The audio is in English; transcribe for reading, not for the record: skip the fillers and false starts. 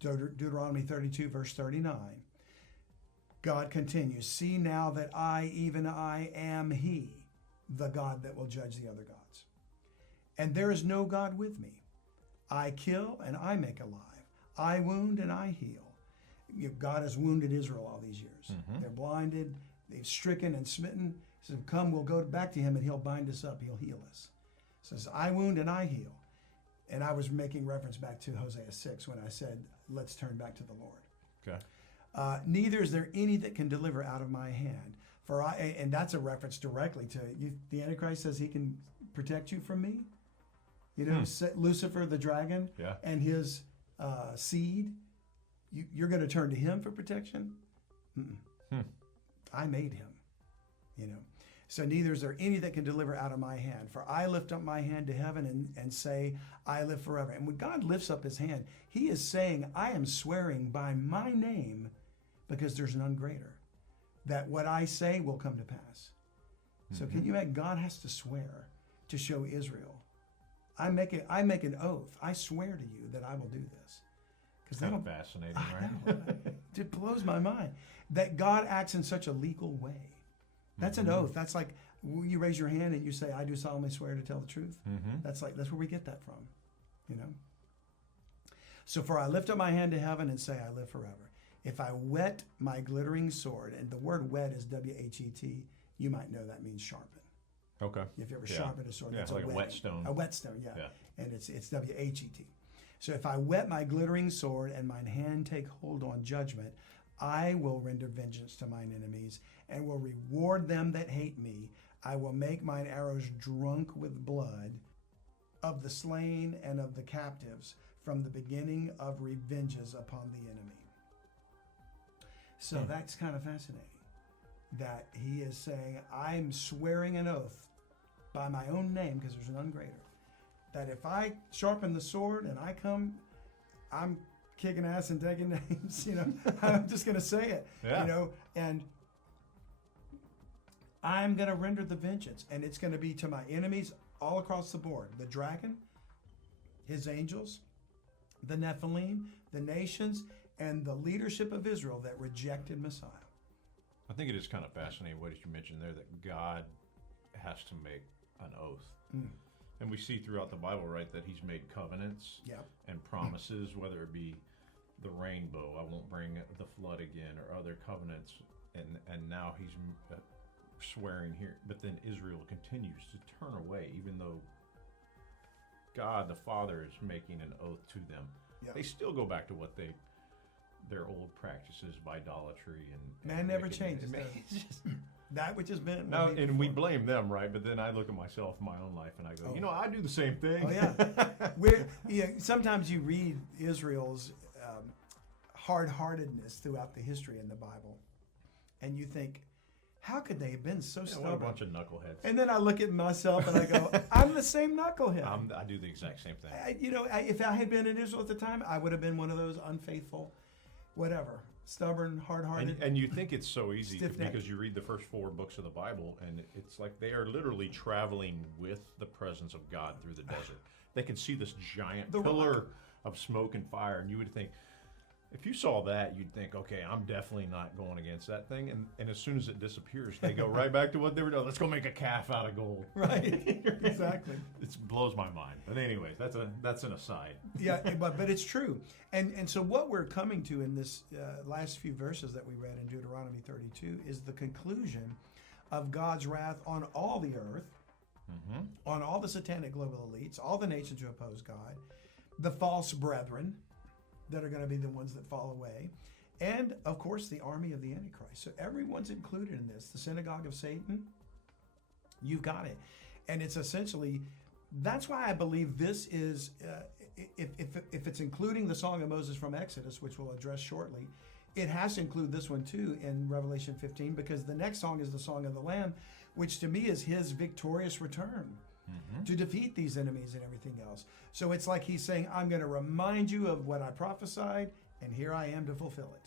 Deuteronomy 32, verse 39. God continues, see now that I, even I, am He, the God that will judge the other gods. And there is no God with me. I kill and I make alive. I wound and I heal. God has wounded Israel all these years. They're blinded, they've stricken and smitten. He said, come, we'll go back to Him and He'll bind us up, He'll heal us. He says, I wound and I heal. And I was making reference back to Hosea 6 when I said, let's turn back to the Lord. Okay. Neither is there any that can deliver out of my hand. And that's a reference directly to you. The Antichrist says he can protect you from me. You know, Lucifer, the dragon, and his seed. You're going to turn to him for protection? I made him, you know. So neither is there any that can deliver out of my hand. For I lift up my hand to heaven and say, I live forever. And when God lifts up his hand, he is saying, I am swearing by my name, because there's none greater, that what I say will come to pass. So can you imagine? God has to swear to show Israel, I make an oath. I swear to you that I will do this. It's kind of fascinating, right? It blows my mind that God acts in such a legal way. That's an oath. That's like you raise your hand and you say, I do solemnly swear to tell the truth. That's where we get that from, you know. So for I lift up my hand to heaven and say, I live forever. If I whet my glittering sword, and the word whet is W-H-E-T, you might know that means sharpen. Okay. If you ever sharpen a sword, that's like a whetstone. A whetstone, yeah. And it's W-H-E-T. So if I whet my glittering sword and mine hand take hold on judgment, I will render vengeance to mine enemies and will reward them that hate me. I will make mine arrows drunk with blood of the slain and of the captives from the beginning of revenges upon the enemy. So that's kind of fascinating that he is saying, I'm swearing an oath by my own name, because there's none greater, that if I sharpen the sword and I come, I'm kicking ass and taking names, you know. I'm just going to say it, you know, and I'm going to render the vengeance, and it's going to be to my enemies all across the board. The dragon, his angels, the Nephilim, the nations, and the leadership of Israel that rejected Messiah. I think it is kind of fascinating what you mentioned there, that God has to make an oath. And we see throughout the Bible, right, that he's made covenants and promises, whether it be the rainbow, I won't bring the flood again, or other covenants. And now he's swearing here. But then Israel continues to turn away, even though God the Father is making an oath to them. They still go back to what their old practices of idolatry and man never changes. That which has been. Now, and we blame them, right? But then I look at myself, my own life, and I go, you know, I do the same thing. Oh yeah, sometimes you read Israel's hard-heartedness throughout the history in the Bible, and you think, how could they have been so stubborn? What a bunch of knuckleheads. And then I look at myself and I go, I'm the same knucklehead. I do the exact same thing. If I had been in Israel at the time, I would have been one of those unfaithful, whatever, stubborn, hard-hearted. And you think it's so easy because you read the first 4 books of the Bible, and it's like they are literally traveling with the presence of God through the desert. They can see this giant pillar of smoke and fire, and you would think, if you saw that, you'd think, okay, I'm definitely not going against that thing. And as soon as it disappears, they go right back to what they were doing. Let's go make a calf out of gold. Right, exactly. It blows my mind. But anyways, that's an aside. Yeah, but it's true. And so what we're coming to in this last few verses that we read in Deuteronomy 32 is the conclusion of God's wrath on all the earth, on all the satanic global elites, all the nations who oppose God, the false brethren that are going to be the ones that fall away, and of course the army of the Antichrist. So everyone's included in this. The synagogue of Satan, you've got it. And it's essentially, that's why I believe this is, if it's including the Song of Moses from Exodus, which we'll address shortly, it has to include this one too in Revelation 15, because the next song is the Song of the Lamb, which to me is his victorious return to defeat these enemies and everything else. So it's like he's saying, I'm going to remind you of what I prophesied, and here I am to fulfill it.